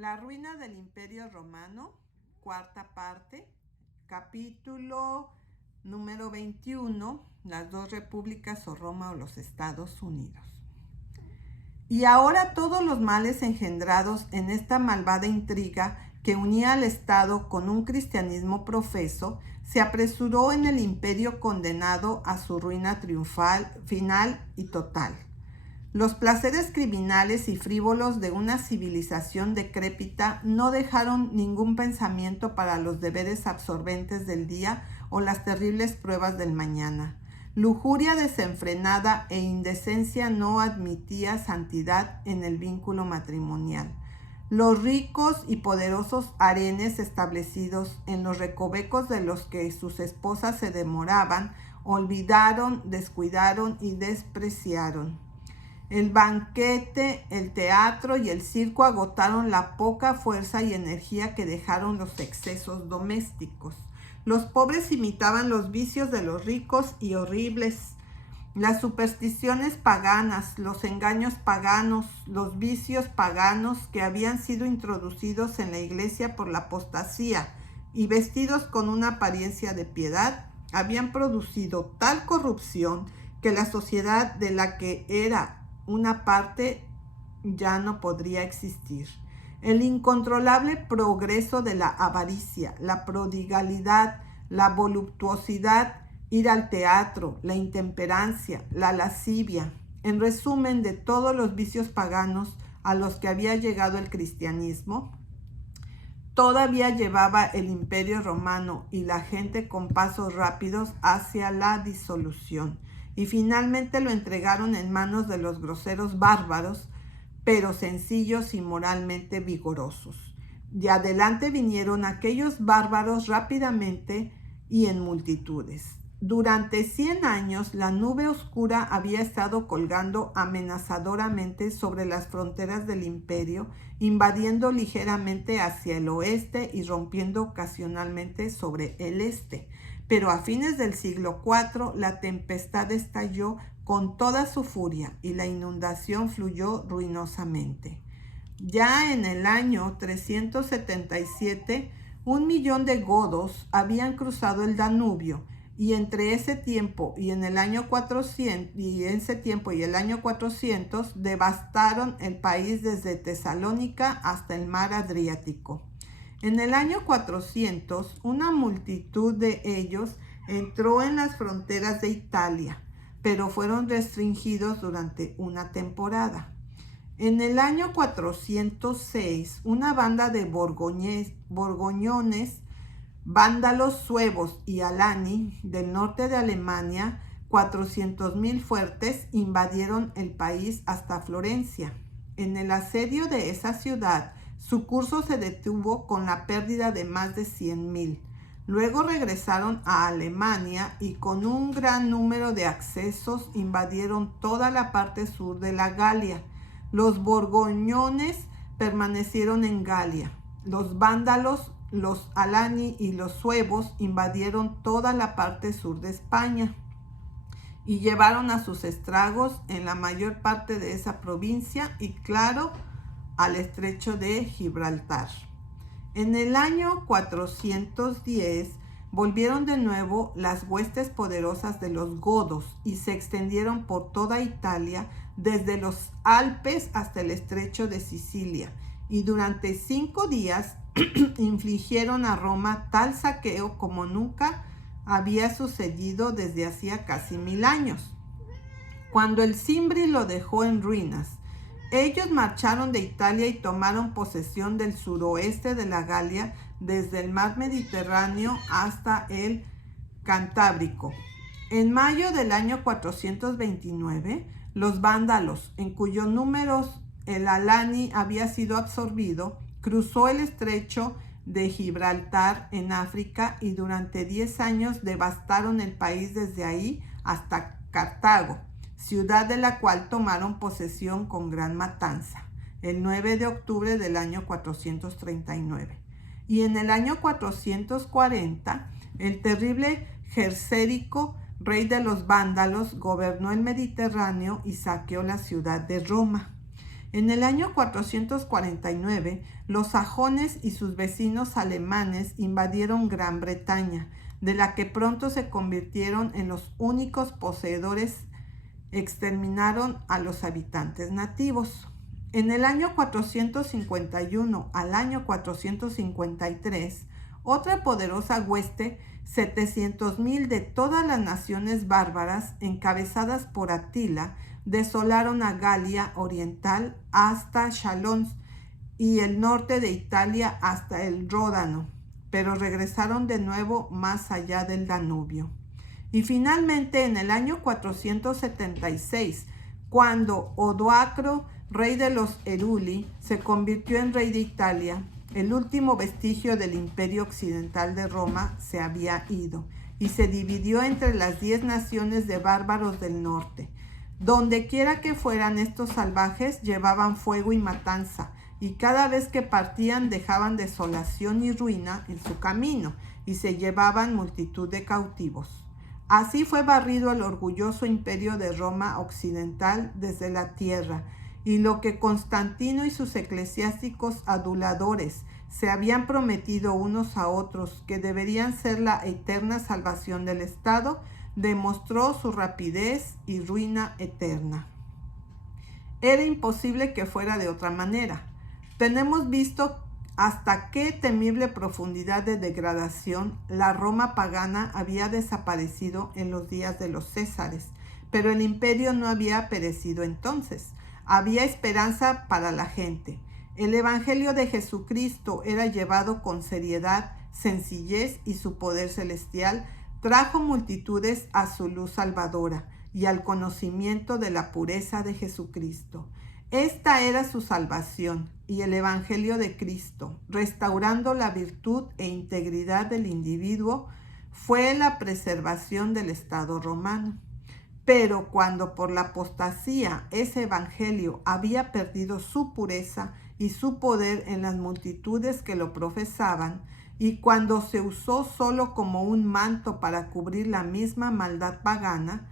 La ruina del Imperio Romano, cuarta parte, capítulo número 21, las dos repúblicas o Roma o los Estados Unidos. Y ahora todos los males engendrados en esta malvada intriga que unía al Estado con un cristianismo profeso, se apresuró en el imperio condenado a su ruina triunfal, final y total. Los placeres criminales y frívolos de una civilización decrépita no dejaron ningún pensamiento para los deberes absorbentes del día o las terribles pruebas del mañana. Lujuria desenfrenada e indecencia no admitía santidad en el vínculo matrimonial. Los ricos y poderosos harenes establecidos en los recovecos de los que sus esposas se demoraban, olvidaron, descuidaron y despreciaron. El banquete, el teatro y el circo agotaron la poca fuerza y energía que dejaron los excesos domésticos. Los pobres imitaban los vicios de los ricos y horribles. Las supersticiones paganas, los engaños paganos, los vicios paganos que habían sido introducidos en la iglesia por la apostasía y vestidos con una apariencia de piedad, habían producido tal corrupción que la sociedad de la que era una parte ya no podría existir. El incontrolable progreso de la avaricia, la prodigalidad, la voluptuosidad, ir al teatro, la intemperancia, la lascivia, en resumen de todos los vicios paganos a los que había llegado el cristianismo, todavía llevaba el Imperio Romano y la gente con pasos rápidos hacia la disolución, y finalmente lo entregaron en manos de los groseros bárbaros, pero sencillos y moralmente vigorosos. De adelante vinieron aquellos bárbaros rápidamente y en multitudes. Durante 100 años la nube oscura había estado colgando amenazadoramente sobre las fronteras del imperio, invadiendo ligeramente hacia el oeste y rompiendo ocasionalmente sobre el este. Pero a fines del siglo IV la tempestad estalló con toda su furia y la inundación fluyó ruinosamente. Ya en el año 377, 1 millón de godos habían cruzado el Danubio, y entre ese tiempo y el año 400 devastaron el país desde Tesalónica hasta el mar Adriático. En el año 400, una multitud de ellos entró en las fronteras de Italia, pero fueron restringidos durante una temporada. En el año 406, una banda de borgoñones, vándalos suevos y alani del norte de Alemania, 400,000 fuertes, invadieron el país hasta Florencia. En el asedio de esa ciudad, su curso se detuvo con la pérdida de más de 100,000. Luego regresaron a Alemania y con un gran número de accesos invadieron toda la parte sur de la Galia. Los borgoñones permanecieron en Galia. Los vándalos, los alani y los suevos invadieron toda la parte sur de España y llevaron a sus estragos en la mayor parte de esa provincia y, claro, al estrecho de Gibraltar. En el año 410 volvieron de nuevo las huestes poderosas de los godos y se extendieron por toda Italia, desde los Alpes hasta el estrecho de Sicilia, y durante 5 días infligieron a Roma tal saqueo como nunca había sucedido desde hacía casi 1000 años. Cuando el Cimbri lo dejó en ruinas, ellos marcharon de Italia y tomaron posesión del suroeste de la Galia, desde el mar Mediterráneo hasta el Cantábrico. En mayo del año 429, los vándalos, en cuyos números el alani había sido absorbido, cruzó el estrecho de Gibraltar en África y durante 10 años devastaron el país desde ahí hasta Cartago, ciudad de la cual tomaron posesión con gran matanza, el 9 de octubre del año 439. Y en el año 440, el terrible Gersérico, rey de los vándalos, gobernó el Mediterráneo y saqueó la ciudad de Roma. En el año 449, los sajones y sus vecinos alemanes invadieron Gran Bretaña, de la que pronto se convirtieron en los únicos poseedores. Exterminaron a los habitantes nativos. En el año 451 al año 453, otra poderosa hueste, 700,000 de todas las naciones bárbaras, encabezadas por Atila, desolaron a Galia Oriental hasta Chalons y el norte de Italia hasta el Ródano, pero regresaron de nuevo más allá del Danubio. Y finalmente, en el año 476, cuando Odoacro, rey de los Heruli, se convirtió en rey de Italia, el último vestigio del imperio occidental de Roma se había ido y se dividió entre las 10 naciones de bárbaros del norte. Donde quiera que fueran, estos salvajes llevaban fuego y matanza, y cada vez que partían dejaban desolación y ruina en su camino, y se llevaban multitud de cautivos. Así fue barrido el orgulloso imperio de Roma occidental desde la tierra, y lo que Constantino y sus eclesiásticos aduladores se habían prometido unos a otros, que deberían ser la eterna salvación del Estado, demostró su rapidez y ruina eterna. Era imposible que fuera de otra manera. Tenemos visto hasta qué temible profundidad de degradación la Roma pagana había desaparecido en los días de los Césares, pero el imperio no había perecido entonces. Había esperanza para la gente. El Evangelio de Jesucristo era llevado con seriedad, sencillez, y su poder celestial trajo multitudes a su luz salvadora y al conocimiento de la pureza de Jesucristo. Esta era su salvación y el Evangelio de Cristo, restaurando la virtud e integridad del individuo, fue la preservación del Estado romano. Pero cuando por la apostasía ese Evangelio había perdido su pureza y su poder en las multitudes que lo profesaban, y cuando se usó solo como un manto para cubrir la misma maldad pagana,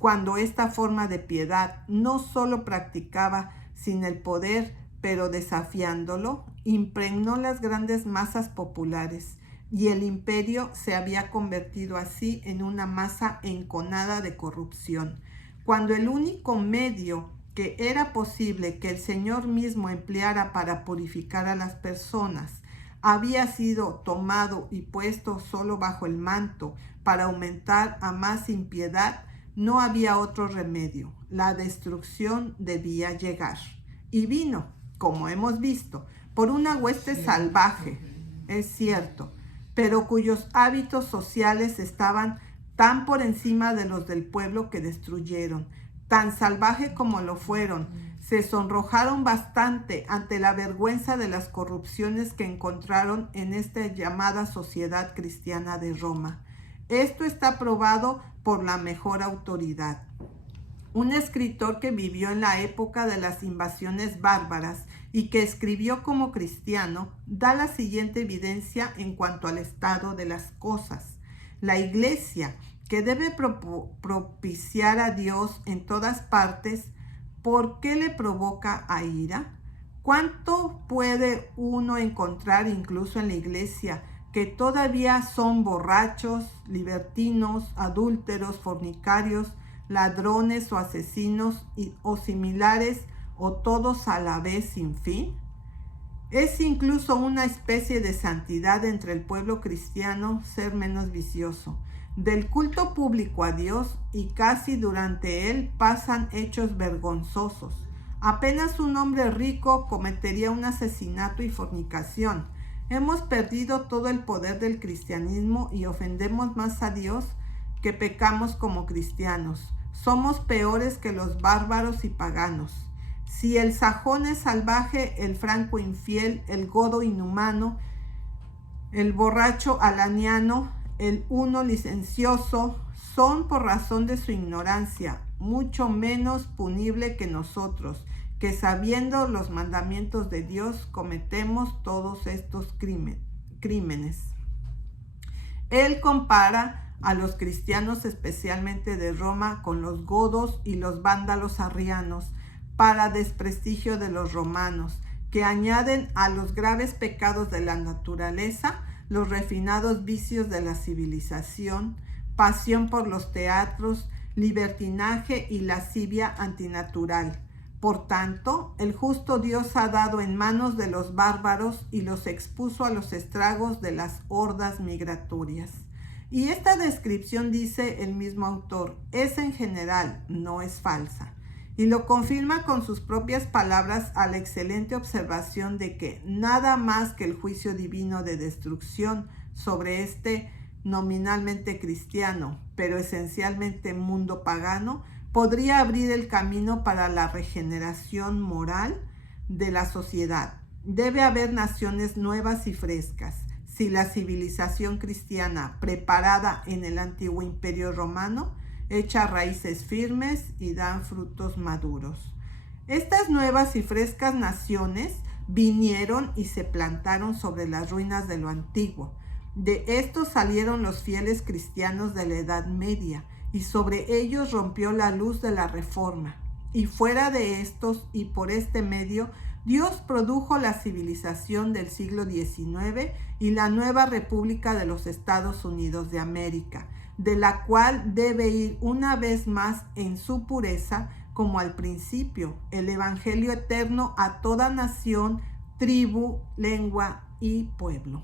cuando esta forma de piedad no solo practicaba sin el poder, pero desafiándolo, impregnó las grandes masas populares, y el imperio se había convertido así en una masa enconada de corrupción, cuando el único medio que era posible que el Señor mismo empleara para purificar a las personas había sido tomado y puesto solo bajo el manto para aumentar a más impiedad. No había otro remedio. La destrucción debía llegar. Y vino, como hemos visto, por una hueste salvaje, es cierto, pero cuyos hábitos sociales estaban tan por encima de los del pueblo que destruyeron. Tan salvaje como lo fueron, se sonrojaron bastante ante la vergüenza de las corrupciones que encontraron en esta llamada sociedad cristiana de Roma. Esto está probado por la mejor autoridad. Un escritor que vivió en la época de las invasiones bárbaras y que escribió como cristiano, da la siguiente evidencia en cuanto al estado de las cosas. La Iglesia, que debe propiciar a Dios en todas partes, ¿por qué le provoca a ira? ¿Cuánto puede uno encontrar incluso en la Iglesia que todavía son borrachos, libertinos, adúlteros, fornicarios, ladrones o asesinos o similares, o todos a la vez sin fin? Es incluso una especie de santidad entre el pueblo cristiano ser menos vicioso. Del culto público a Dios y casi durante él pasan hechos vergonzosos. Apenas un hombre rico cometería un asesinato y fornicación. Hemos perdido todo el poder del cristianismo y ofendemos más a Dios que pecamos como cristianos. Somos peores que los bárbaros y paganos. Si el sajón es salvaje, el franco infiel, el godo inhumano, el borracho alaniano, el huno licencioso, son por razón de su ignorancia mucho menos punible que nosotros, que sabiendo los mandamientos de Dios cometemos todos estos crímenes. Él compara a los cristianos, especialmente de Roma, con los godos y los vándalos arrianos, para desprestigio de los romanos, que añaden a los graves pecados de la naturaleza los refinados vicios de la civilización, pasión por los teatros, libertinaje y lascivia antinatural. Por tanto, el justo Dios ha dado en manos de los bárbaros y los expuso a los estragos de las hordas migratorias. Y esta descripción, dice el mismo autor, es en general, no es falsa. Y lo confirma con sus propias palabras a la excelente observación de que nada más que el juicio divino de destrucción sobre este nominalmente cristiano, pero esencialmente mundo pagano, podría abrir el camino para la regeneración moral de la sociedad. Debe haber naciones nuevas y frescas. Si la civilización cristiana, preparada en el antiguo imperio romano, echa raíces firmes y dan frutos maduros. Estas nuevas y frescas naciones vinieron y se plantaron sobre las ruinas de lo antiguo. De estos salieron los fieles cristianos de la Edad Media, y sobre ellos rompió la luz de la Reforma. Y fuera de estos y por este medio, Dios produjo la civilización del siglo XIX y la nueva República de los Estados Unidos de América, de la cual debe ir una vez más en su pureza, como al principio, el Evangelio eterno a toda nación, tribu, lengua y pueblo.